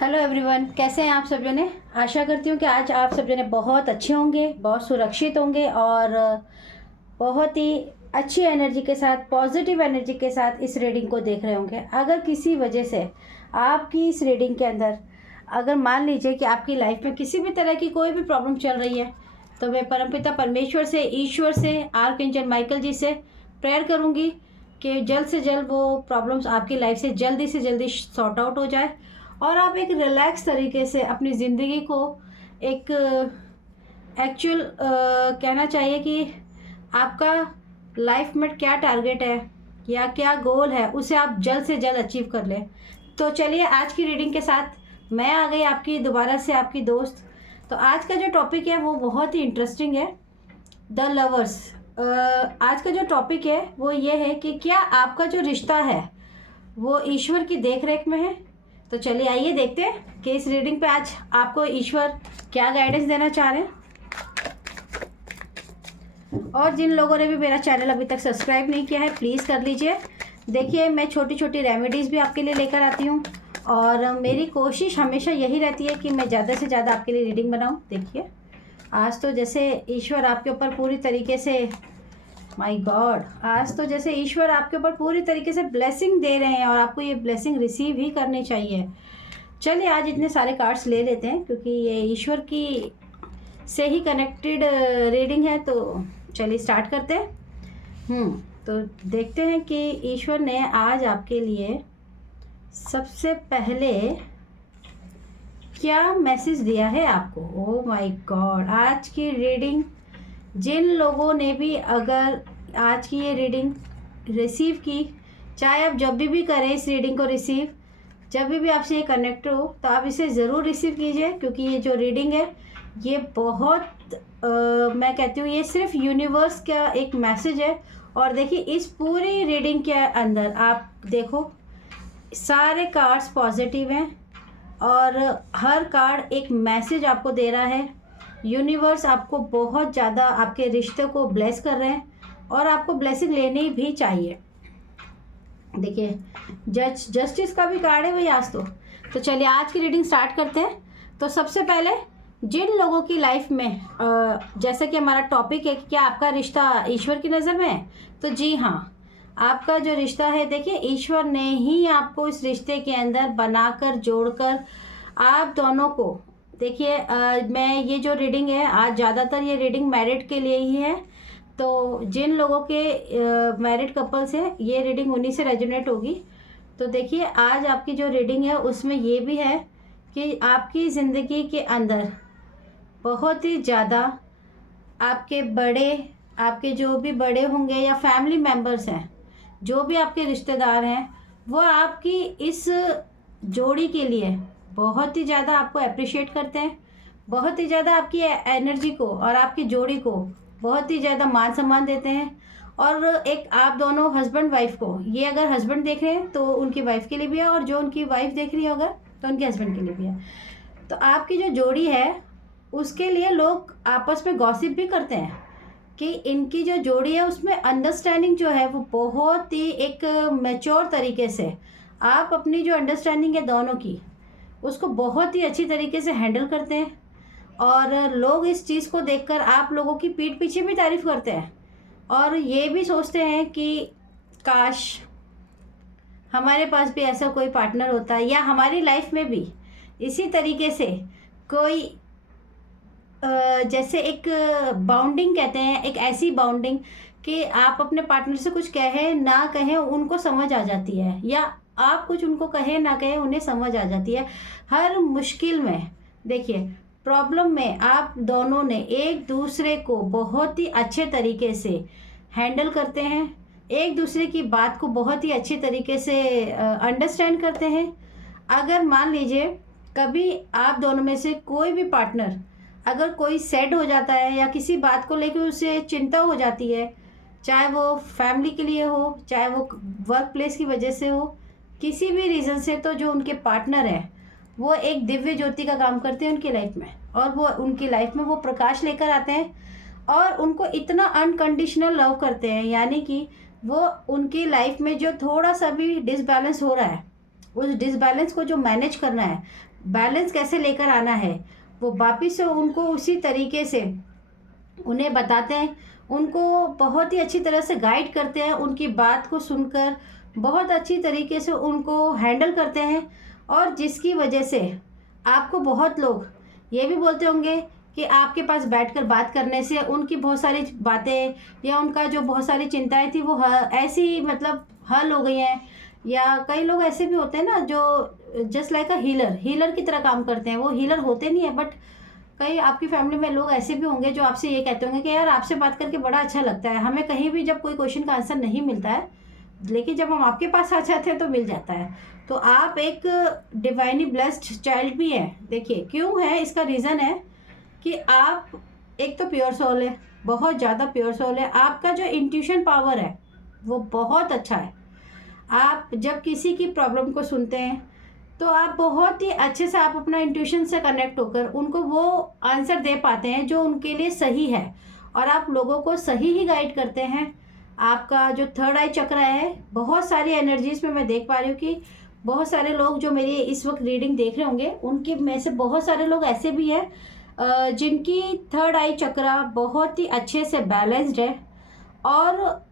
Hello everyone, कैसे हैं आप सब जने। आशा करती हूँ कि आज आप सब जने बहुत अच्छे होंगे, बहुत सुरक्षित होंगे और बहुत ही अच्छी एनर्जी के साथ, पॉजिटिव एनर्जी के साथ इस रीडिंग को देख रहे होंगे। अगर किसी वजह से आपकी इस रीडिंग के अंदर, अगर मान लीजिए कि आपकी लाइफ में किसी भी तरह की कोई भी प्रॉब्लम चल रही है, तो मैं परमपिता परमेश्वर से, ईश्वर से, आर्कएंजल माइकल जी से प्रेयर करूँगी कि जल्द से जल्द वो प्रॉब्लम्स आपकी लाइफ से जल्दी सॉर्ट आउट हो जाए और आप एक रिलैक्स तरीके से अपनी ज़िंदगी को एक एक्चुअल कहना चाहिए कि आपका लाइफ में क्या टारगेट है या क्या गोल है, उसे आप जल्द से जल्द अचीव कर लें। तो चलिए आज की रीडिंग के साथ मैं आ गई आपकी दोबारा से, आपकी दोस्त। तो आज का जो टॉपिक है वो बहुत ही इंटरेस्टिंग है, द लवर्स। आज का जो टॉपिक है वो ये है कि क्या आपका जो रिश्ता है वो ईश्वर की देख रेख में है। तो चलिए आइए देखते हैं कि इस रीडिंग पे आज आपको ईश्वर क्या गाइडेंस देना चाह रहे हैं। और जिन लोगों ने भी मेरा चैनल अभी तक सब्सक्राइब नहीं किया है, प्लीज़ कर लीजिए। देखिए, मैं छोटी छोटी रेमेडीज़ भी आपके लिए लेकर आती हूँ और मेरी कोशिश हमेशा यही रहती है कि मैं ज़्यादा से ज़्यादा आपके लिए रीडिंग बनाऊँ। देखिए, आज तो जैसे ईश्वर आपके ऊपर पूरी तरीके से, माय गॉड, आज तो जैसे ईश्वर आपके ऊपर पूरी तरीके से ब्लेसिंग दे रहे हैं और आपको ये ब्लेसिंग रिसीव ही करनी चाहिए। चलिए आज इतने सारे कार्ड्स ले लेते हैं क्योंकि ये ईश्वर की से ही कनेक्टेड रीडिंग है। तो चलिए स्टार्ट करते हैं। तो देखते हैं कि ईश्वर ने आज आपके लिए सबसे पहले क्या मैसेज दिया है आपको। ओह माय गॉड, आज की रीडिंग जिन लोगों ने भी अगर आज की ये रीडिंग रिसीव की, चाहे आप जब भी करें इस रीडिंग को रिसीव, जब भी आपसे ये कनेक्ट हो तो आप इसे ज़रूर रिसीव कीजिए क्योंकि ये जो रीडिंग है ये बहुत मैं कहती हूँ ये सिर्फ यूनिवर्स का एक मैसेज है। और देखिए, इस पूरी रीडिंग के अंदर आप देखो सारे कार्ड्स पॉजिटिव हैं और हर कार्ड एक मैसेज आपको दे रहा है। यूनिवर्स आपको बहुत ज़्यादा आपके रिश्ते को ब्लेस कर रहे हैं और आपको ब्लेसिंग लेनी भी चाहिए। देखिए, जस्टिस का भी कार्ड है भाई आज तो चलिए आज की रीडिंग स्टार्ट करते हैं। तो सबसे पहले जिन लोगों की लाइफ में जैसे कि हमारा टॉपिक है कि क्या आपका रिश्ता ईश्वर की नज़र में है, तो जी हाँ, आपका जो रिश्ता है, देखिए ईश्वर ने ही आपको इस रिश्ते के अंदर बनाकर जोड़कर आप दोनों को, देखिए मैं ये जो रीडिंग है आज ज़्यादातर ये रीडिंग मैरिड के लिए ही है। तो जिन लोगों के मैरिड कपल्स हैं ये रीडिंग उन्हीं से रेजोनेट होगी। तो देखिए आज आपकी जो रीडिंग है उसमें ये भी है कि आपकी ज़िंदगी के अंदर बहुत ही ज़्यादा आपके बड़े, आपके जो भी बड़े होंगे या फैमिली मेम्बर्स हैं, जो भी आपके रिश्तेदार हैं, वो आपकी इस जोड़ी के लिए बहुत ही ज़्यादा आपको अप्रिशिएट करते हैं, बहुत ही ज़्यादा आपकी एनर्जी को और आपकी जोड़ी को बहुत ही ज़्यादा मान सम्मान देते हैं। और एक आप दोनों हस्बैंड वाइफ को, ये अगर हस्बैंड देख रहे हैं तो उनकी वाइफ के लिए भी है और जो उनकी वाइफ देख रही है अगर तो उनके हस्बैंड के लिए भी है। तो आपकी जो जोड़ी है उसके लिए लोग आपस में गॉसिप भी करते हैं कि इनकी जो जोड़ी है उसमें अंडरस्टैंडिंग जो है वो बहुत ही एक मैच्योर तरीके से, आप अपनी जो अंडरस्टैंडिंग है दोनों की उसको बहुत ही अच्छी तरीके से हैंडल करते हैं। और लोग इस चीज़ को देखकर आप लोगों की पीठ पीछे भी तारीफ़ करते हैं और ये भी सोचते हैं कि काश हमारे पास भी ऐसा कोई पार्टनर होता है या हमारी लाइफ में भी इसी तरीके से कोई जैसे एक बाउंडिंग कहते हैं, एक ऐसी बाउंडिंग कि आप अपने पार्टनर से कुछ कहें ना कहें उनको समझ आ जाती है, या आप कुछ उनको कहें ना कहें उन्हें समझ आ जाती है। हर मुश्किल में, देखिए प्रॉब्लम में आप दोनों ने एक दूसरे को बहुत ही अच्छे तरीके से हैंडल करते हैं, एक दूसरे की बात को बहुत ही अच्छी तरीके से अंडरस्टैंड करते हैं। अगर मान लीजिए कभी आप दोनों में से कोई भी पार्टनर अगर कोई सैड हो जाता है या किसी बात को लेकर उसे चिंता हो जाती है, चाहे वो फैमिली के लिए हो, चाहे वो वर्क प्लेस की वजह से हो, किसी भी रीज़न से, तो जो उनके पार्टनर है वो एक दिव्य ज्योति का काम करते हैं उनकी लाइफ में और वो उनकी लाइफ में वो प्रकाश लेकर आते हैं और उनको इतना अनकंडीशनल लव करते हैं, यानी कि वो उनकी लाइफ में जो थोड़ा सा भी डिसबैलेंस हो रहा है उस डिसबैलेंस को जो मैनेज करना है बैलेंस कैसे लेकर आना है, वो वापिस से उनको उसी तरीके से उन्हें बताते हैं, उनको बहुत ही अच्छी तरह से गाइड करते हैं, उनकी बात को सुनकर बहुत अच्छी तरीके से उनको हैंडल करते हैं। और जिसकी वजह से आपको बहुत लोग ये भी बोलते होंगे कि आपके पास बैठकर बात करने से उनकी बहुत सारी बातें या उनका जो बहुत सारी चिंताएं थी वो ऐसी मतलब हल हो गई हैं। या कई लोग ऐसे भी होते हैं ना जो जस्ट लाइक अ हीलर की तरह काम करते हैं। वो हीलर होते नहीं है, बट कई आपकी फैमिली में लोग ऐसे भी होंगे जो आपसे ये कहते होंगे कि यार आपसे बात करके बड़ा अच्छा लगता है, हमें कहीं भी जब कोई क्वेश्चन का आंसर नहीं मिलता है, लेकिन जब हम आपके पास आ जाते हैं तो मिल जाता है। तो आप एक डिवाइनली ब्लेस्ड चाइल्ड भी हैं। देखिए क्यों है, इसका रीज़न है कि आप एक तो प्योर सोल है, बहुत ज़्यादा प्योर सोल है। आपका जो इंट्यूशन पावर है वो बहुत अच्छा है। आप जब किसी की प्रॉब्लम को सुनते हैं तो आप बहुत ही अच्छे से आप अपना इंट्यूशन से कनेक्ट होकर उनको वो आंसर दे पाते हैं जो उनके लिए सही है, और आप लोगों को सही ही गाइड करते हैं। आपका जो थर्ड आई चक्र है, बहुत सारी एनर्जीज में मैं देख पा रही हूँ कि बहुत सारे लोग जो मेरी इस वक्त रीडिंग देख रहे होंगे उनके में से बहुत सारे लोग ऐसे भी हैं जिनकी थर्ड आई चक्र बहुत ही अच्छे से बैलेंस्ड है, और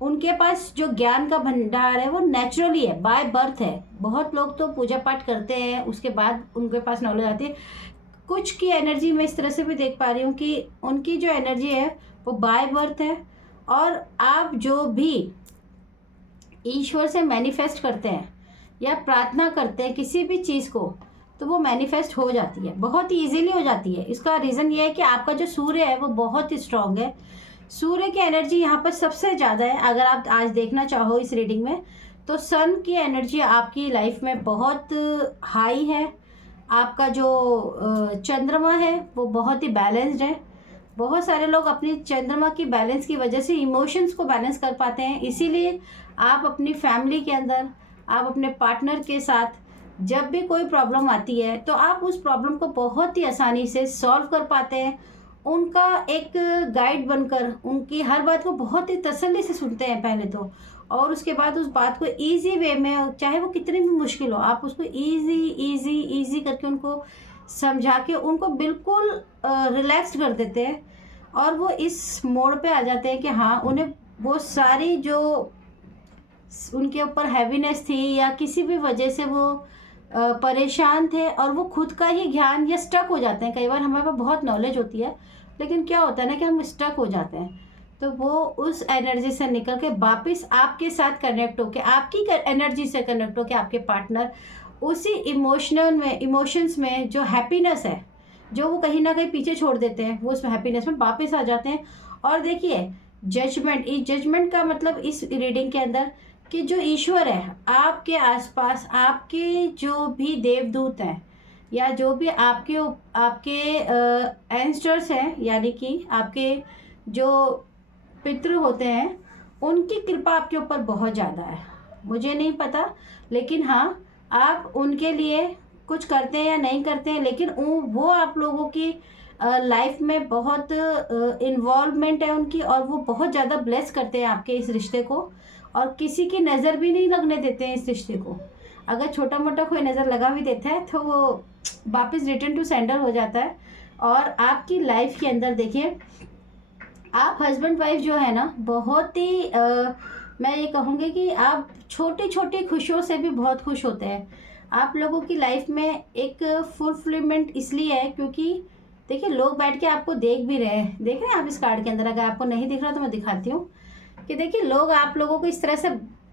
उनके पास जो ज्ञान का भंडार है वो नेचुरली है, बाय बर्थ है। बहुत लोग तो पूजा पाठ करते हैं उसके बाद उनके पास नॉलेज आती है। कुछ की एनर्जी मैं इस तरह से भी देख पा रही हूँ कि उनकी जो एनर्जी है वो बाय बर्थ है, और आप जो भी ईश्वर से मैनिफेस्ट करते हैं या प्रार्थना करते हैं किसी भी चीज़ को, तो वो मैनिफेस्ट हो जाती है, बहुत ही ईजीली हो जाती है। इसका रीज़न ये है कि आपका जो सूर्य है वो बहुत ही स्ट्रांग है। सूर्य की एनर्जी यहाँ पर सबसे ज़्यादा है। अगर आप आज देखना चाहो इस रीडिंग में तो सन की एनर्जी आपकी लाइफ में बहुत हाई है। आपका जो चंद्रमा है वो बहुत ही बैलेंस्ड है। बहुत सारे लोग अपनी चंद्रमा की बैलेंस की वजह से इमोशंस को बैलेंस कर पाते हैं। इसीलिए आप अपनी फैमिली के अंदर, आप अपने पार्टनर के साथ जब भी कोई प्रॉब्लम आती है तो आप उस प्रॉब्लम को बहुत ही आसानी से सॉल्व कर पाते हैं। उनका एक गाइड बनकर उनकी हर बात को बहुत ही तसल्ली से सुनते हैं पहले तो, और उसके बाद उस बात को इजी वे में, चाहे वो कितनी भी मुश्किल हो, आप उसको इजी इजी इजी करके उनको समझा के उनको बिल्कुल रिलैक्स कर देते हैं, और वो इस मोड़ पे आ जाते हैं कि हाँ उन्हें वो सारी जो उनके ऊपर हैवीनेस थी या किसी भी वजह से वो परेशान थे और वो खुद का ही ज्ञान या स्टक हो जाते हैं। कई बार हमारे पास बहुत नॉलेज होती है लेकिन क्या होता है ना कि हम स्टक हो जाते हैं, तो वो उस एनर्जी से निकल के वापस आपके साथ कनेक्ट होके, आपकी एनर्जी से कनेक्ट होके आपके पार्टनर उसी इमोशंस में जो हैप्पीनेस है जो वो कहीं ना कहीं पीछे छोड़ देते हैं, वो उस हैप्पीनेस में वापस आ जाते हैं। और देखिए जजमेंट, इस जजमेंट का मतलब इस रीडिंग के अंदर कि जो ईश्वर है आपके आसपास, आपके जो भी देवदूत हैं या जो भी आपके आपके एंस्टर्स हैं, यानी कि आपके जो पितृ होते हैं, उनकी कृपा आपके ऊपर बहुत ज़्यादा है। मुझे नहीं पता, लेकिन हाँ आप उनके लिए कुछ करते हैं या नहीं करते हैं, लेकिन वो आप लोगों की लाइफ में बहुत इन्वॉल्वमेंट है उनकी, और वो बहुत ज़्यादा ब्लेस करते हैं आपके इस रिश्ते को, और किसी की नज़र भी नहीं लगने देते हैं इस रिश्ते को। अगर छोटा मोटा कोई नज़र लगा भी देता है तो वो वापस रिटर्न टू सेंडर हो जाता है। और आपकी लाइफ के अंदर देखिए आप हस्बैंड वाइफ जो है ना, बहुत ही मैं ये कहूँगी कि आप छोटी छोटी खुशियों से भी बहुत खुश होते हैं। आप लोगों की लाइफ में एक फुलफिलमेंट इसलिए है क्योंकि देखिए लोग बैठ के आपको देख भी रहे हैं, देख रहे हैं आप इस कार्ड के अंदर। अगर आपको नहीं दिख रहा तो मैं दिखाती हूँ कि देखिए लोग आप लोगों को इस तरह से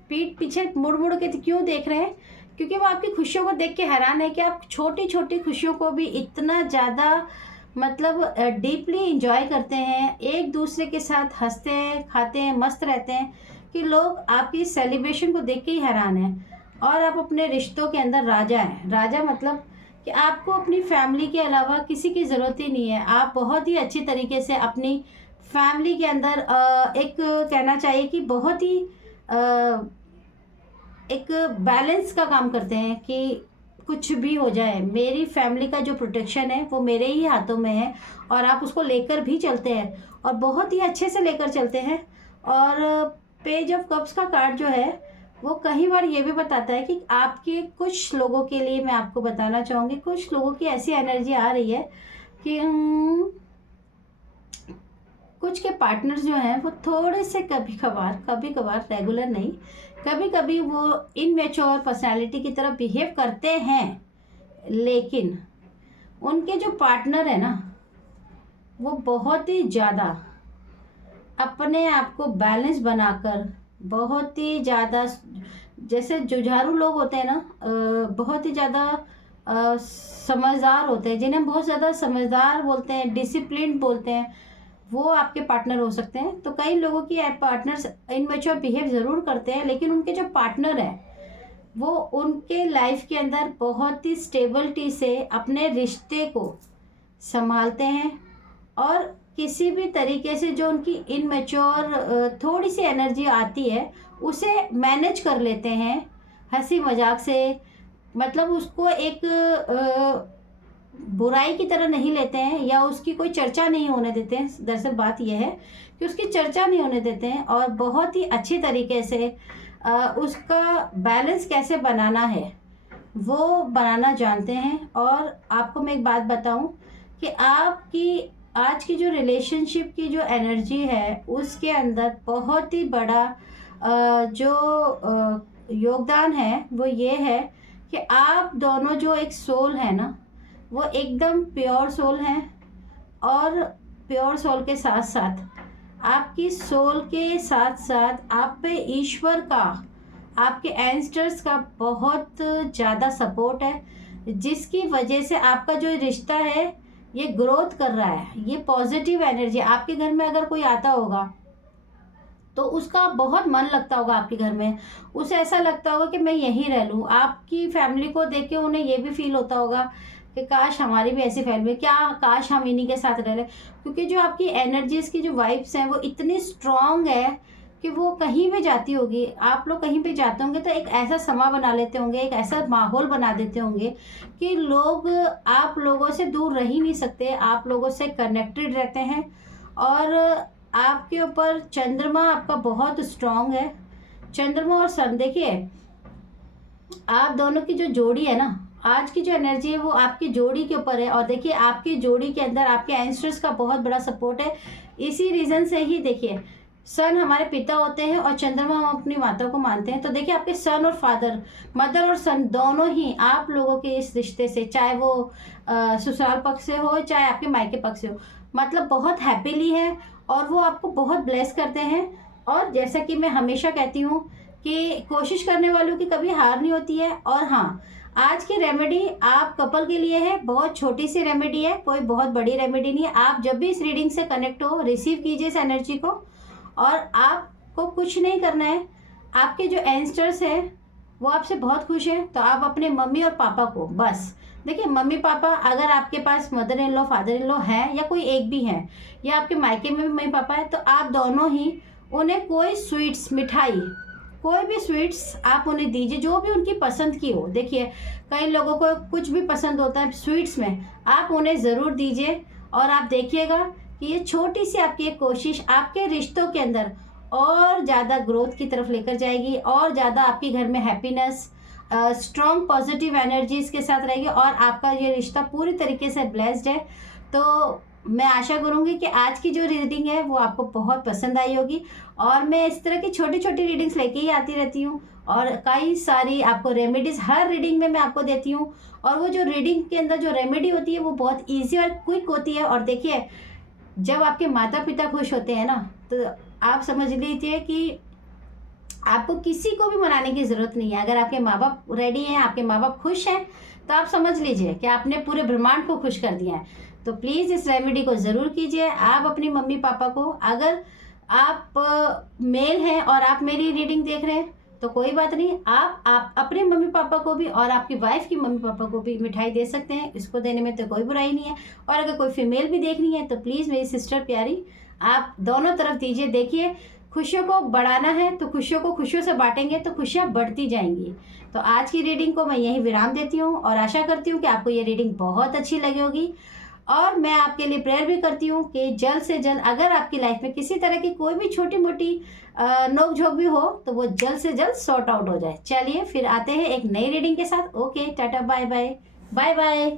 पीठ पीछे मुड़ मुड़ के क्यों देख रहे हैं, क्योंकि वो आपकी खुशियों को देख के हैरान है कि आप छोटी छोटी खुशियों को भी इतना ज़्यादा मतलब डीपली इंजॉय करते हैं, एक दूसरे के साथ हंसते हैं, खाते हैं, मस्त रहते हैं, कि लोग आपकी सेलिब्रेशन को देख के ही हैरान हैं। और आप अपने रिश्तों के अंदर राजा हैं। राजा मतलब कि आपको अपनी फैमिली के अलावा किसी की ज़रूरत ही नहीं है। आप बहुत ही अच्छी तरीके से अपनी फैमिली के अंदर एक कहना चाहिए कि बहुत ही एक बैलेंस का काम करते हैं कि कुछ भी हो जाए मेरी फैमिली का जो प्रोटेक्शन है वो मेरे ही हाथों में है, और आप उसको लेकर भी चलते हैं और बहुत ही अच्छे से लेकर चलते हैं। और पेज ऑफ कप्स का कार्ड जो है वो कई बार ये भी बताता है कि आपके कुछ लोगों के लिए मैं आपको बताना चाहूँगी, कुछ लोगों की ऐसी एनर्जी आ रही है कि कुछ के पार्टनर जो हैं वो थोड़े से कभी कभार रेगुलर नहीं, कभी कभी वो इनमेच्योर पर्सनालिटी की तरह बिहेव करते हैं, लेकिन उनके जो पार्टनर है ना वो बहुत ही ज़्यादा अपने आप को बैलेंस बनाकर, बहुत ही ज़्यादा, जैसे जुझारू लोग होते हैं ना, बहुत ही ज़्यादा समझदार होते हैं, जिन्हें हम बहुत ज़्यादा समझदार बोलते हैं, डिसिप्लिन बोलते हैं, वो आपके पार्टनर हो सकते हैं। तो कई लोगों की पार्टनर्स इनमेच्योर बिहेव ज़रूर करते हैं, लेकिन उनके जो पार्टनर हैं वो उनके लाइफ के अंदर बहुत ही स्टेबिलिटी से अपने रिश्ते को संभालते हैं, और किसी भी तरीके से जो उनकी इनमेच्योर थोड़ी सी एनर्जी आती है उसे मैनेज कर लेते हैं हंसी मजाक से। मतलब उसको एक बुराई की तरह नहीं लेते हैं या उसकी कोई चर्चा नहीं होने देते हैं। दरअसल बात यह है कि उसकी चर्चा नहीं होने देते हैं, और बहुत ही अच्छी तरीके से उसका बैलेंस कैसे बनाना है वो बनाना जानते हैं। और आपको मैं एक बात बताऊं कि आपकी आज की जो रिलेशनशिप की जो एनर्जी है उसके अंदर बहुत ही बड़ा योगदान है वो ये है कि आप दोनों जो एक सोल है ना वो एकदम प्योर सोल हैं, और प्योर सोल के साथ साथ आपकी सोल के साथ साथ आप पे ईश्वर का, आपके एंसेस्टर्स का बहुत ज़्यादा सपोर्ट है, जिसकी वजह से आपका जो रिश्ता है ये ग्रोथ कर रहा है। ये पॉजिटिव एनर्जी आपके घर में अगर कोई आता होगा तो उसका बहुत मन लगता होगा आपके घर में, उसे ऐसा लगता होगा कि मैं यहीं रह लूँ। आपकी फैमिली को देख के उन्हें ये भी फील होता होगा कि काश हमारी भी ऐसी फैमिली, क्या काश हम इन्हीं के साथ रह लें। क्योंकि जो आपकी एनर्जीज की जो वाइब्स हैं वो इतनी स्ट्रॉन्ग है कि वो कहीं भी जाती होगी। आप लोग कहीं पे जाते होंगे तो एक ऐसा समा बना लेते होंगे, एक ऐसा माहौल बना देते होंगे कि लोग आप लोगों से दूर रह ही नहीं सकते, आप लोगों से कनेक्टेड रहते हैं। और आपके ऊपर चंद्रमा आपका बहुत स्ट्रॉन्ग है। चंद्रमा और सन, देखिए आप दोनों की जो जोड़ी है ना, आज की जो एनर्जी है वो आपकी जोड़ी के ऊपर है। और देखिए आपकी जोड़ी के अंदर आपके एंसेस्टर्स का बहुत बड़ा सपोर्ट है। इसी रीज़न से ही देखिए सन हमारे पिता होते हैं और चंद्रमा हम अपनी माता को मानते हैं। तो देखिए आपके सन और फादर, मदर और सन दोनों ही आप लोगों के इस रिश्ते से, चाहे वो ससुराल पक्ष से हो चाहे आपके मायके पक्ष से हो, मतलब बहुत हैप्पीली है और वो आपको बहुत ब्लेस करते हैं। और जैसा कि मैं हमेशा कहती हूँ कि कोशिश करने वालों की कभी हार नहीं होती है। और हाँ, आज की रेमेडी आप कपल के लिए है, बहुत छोटी सी रेमेडी है, कोई बहुत बड़ी रेमेडी नहीं है। आप जब भी इस रीडिंग से कनेक्ट हो, रिसीव कीजिए इस एनर्जी को, और आपको कुछ नहीं करना है। आपके जो एंसेस्टर्स हैं वो आपसे बहुत खुश हैं, तो आप अपने मम्मी और पापा को बस, देखिए मम्मी पापा, अगर आपके पास mother in law father in law है या कोई एक भी है, या आपके मायके में भी मम्मी पापा है, तो आप दोनों ही उन्हें कोई स्वीट्स, मिठाई, कोई भी स्वीट्स आप उन्हें दीजिए जो भी उनकी पसंद की हो। देखिए कई लोगों को कुछ भी पसंद होता है स्वीट्स में, आप उन्हें ज़रूर दीजिए। और आप देखिएगा कि ये छोटी सी आपकी एक कोशिश आपके रिश्तों के अंदर और ज़्यादा ग्रोथ की तरफ लेकर जाएगी, और ज़्यादा आपके घर में हैप्पीनेस, स्ट्रॉन्ग पॉजिटिव एनर्जीज के साथ रहेगी, और आपका ये रिश्ता पूरी तरीके से ब्लेस्ड है। तो मैं आशा करूँगी कि आज की जो रीडिंग है वो आपको बहुत पसंद आई होगी। और मैं इस तरह की छोटी छोटी रीडिंग्स लेके ही आती रहती हूँ, और कई सारी आपको रेमेडीज़ हर रीडिंग में मैं आपको देती हूँ। और वो जो रीडिंग के अंदर जो रेमेडी होती है वो बहुत ईजी और क्विक होती है। और देखिए जब आपके माता पिता खुश होते हैं ना, तो आप समझ लीजिए कि आपको किसी को भी मनाने की ज़रूरत नहीं है। अगर आपके माँ बाप रेडी हैं, आपके माँ बाप खुश हैं, तो आप समझ लीजिए कि आपने पूरे ब्रह्मांड को खुश कर दिया है। तो प्लीज़ इस रेमेडी को ज़रूर कीजिए। आप अपनी मम्मी पापा को, अगर आप मेल हैं और आप मेरी रीडिंग देख रहे हैं तो कोई बात नहीं, आप अपने मम्मी पापा को भी और आपकी वाइफ की मम्मी पापा को भी मिठाई दे सकते हैं, इसको देने में तो कोई बुराई नहीं है। और अगर कोई फीमेल भी देखनी है तो प्लीज़ मेरी सिस्टर प्यारी, आप दोनों तरफ दीजिए। देखिए खुशियों को बढ़ाना है तो खुशियों को खुशियों से बांटेंगे तो खुशियाँ बढ़ती जाएंगी। तो आज की रीडिंग को मैं यहीं विराम देती हूँ, और आशा करती हूँ कि आपको ये रीडिंग बहुत अच्छी लगी होगी। और मैं आपके लिए प्रेयर भी करती हूँ कि जल्द से जल्द अगर आपकी लाइफ में किसी तरह की कोई भी छोटी मोटी नोक झोंक भी हो तो वो जल्द से जल्द सॉर्ट आउट हो जाए। चलिए फिर आते हैं एक नई रीडिंग के साथ। ओके, टाटा, बाय बाय, बाय बाय।